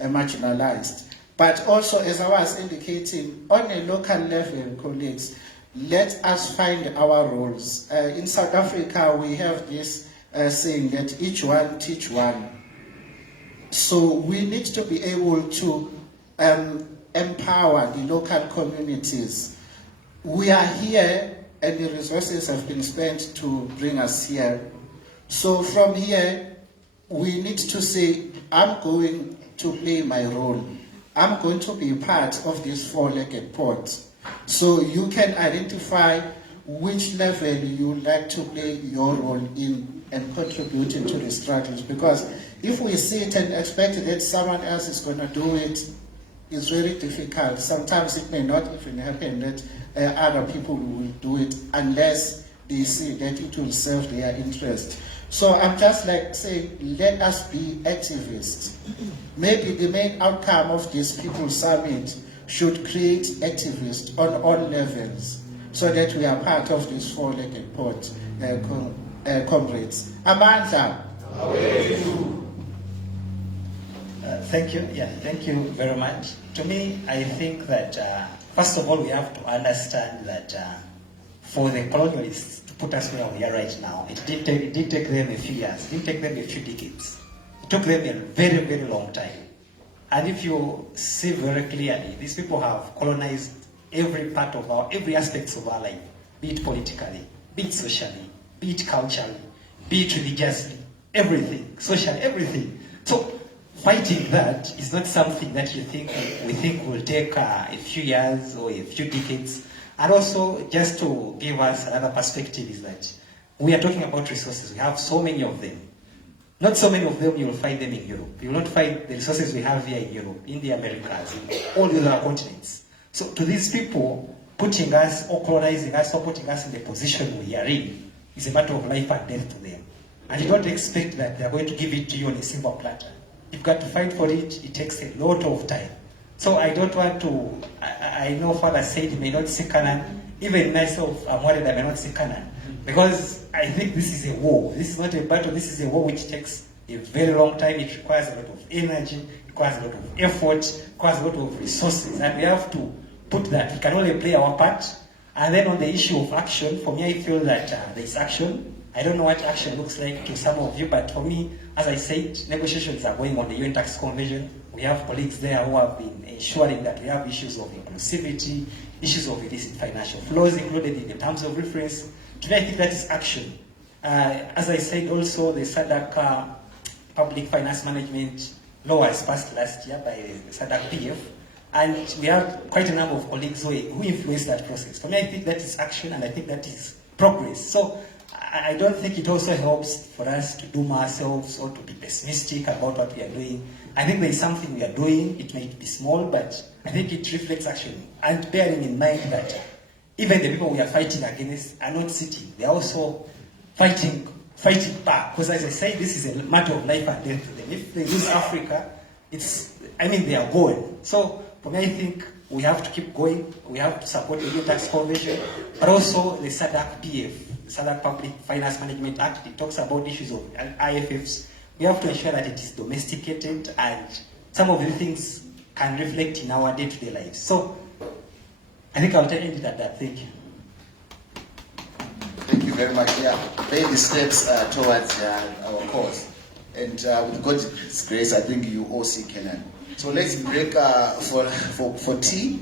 marginalized. But also, as I was indicating, on a local level, colleagues, let us find our roles. In South Africa, we have this saying that each one teach one. So we need to be able to empower the local communities. We are here, and the resources have been spent to bring us here. So from here, we need to say, I'm going to play my role. I'm going to be part of this four-legged port. So you can identify which level you would like to play your role in and contributing to the struggles. Because if we sit and expect that someone else is going to do it, it's very difficult. Sometimes it may not even happen that other people will do it unless they see that it will serve their interest. So I'm just like saying, let us be activists. Maybe the main outcome of this People's Summit should create activists on all levels so that we are part of this four-legged port, comrades. Amandla. Thank you. Yeah, thank you very much. To me, I think that first of all, we have to understand that for the colonialists to put us where we are right now, it did take them a few years. It didn't take them a few decades. It took them a very, very long time. And if you see very clearly, these people have colonized every part of every aspect of our life, be it politically, be it socially, be be it culturally, be it religiously, everything, socially, everything. So fighting that is not something that we think will take a few years or a few decades. And also, just to give us another perspective, is that we are talking about resources. We have so many of them. Not so many of them you will find them in Europe. You will not find the resources we have here in Europe, in the Americas, in all the other continents. So to these people, putting us or colonizing us or putting us in the position we are in is a matter of life and death to them. And you don't expect that they are going to give it to you on a silver platter. You've got to fight for it. It takes a lot of time. So I don't want to, I know Father said he may not see Canaan. Even myself, I'm worried I may not see Canaan. Because I think this is a war. This is not a battle. This is a war which takes a very long time. It requires a lot of energy. It requires a lot of effort. It requires a lot of resources. And we have to put that. We can only play our part. And then on the issue of action, for me, I feel that there is action. I don't know what action looks like to some of you, but for me, as I said, negotiations are going on the UN Tax Convention. We have colleagues there who have been ensuring that we have issues of inclusivity, issues of illicit financial flows included in the terms of reference. Today, I think that is action. As I said also, the SADC Public Finance Management law was passed last year by the SADC PF, and we have quite a number of colleagues who influence that process. For me, I think that is action, and I think that is progress. So I don't think it also helps for us to doom ourselves or to be pessimistic about what we are doing. I think there is something we are doing. It may be small, but I think it reflects action. And bearing in mind that even the people we are fighting against are not sitting. They are also fighting back. Because as I say, this is a matter of life and death to them. If they lose Africa, they are going. So for me, I think we have to keep going. We have to support the UN Tax Convention, but also the SADC PF, SADC Public Finance Management Act. It talks about issues of IFFs. We have to ensure that it is domesticated and some of the things can reflect in our day-to-day lives. So I think I'll end it at that. Thank you. Thank you very much. Yeah, baby steps towards our cause. And with God's grace, I think you all see Canaan. So let's break for tea.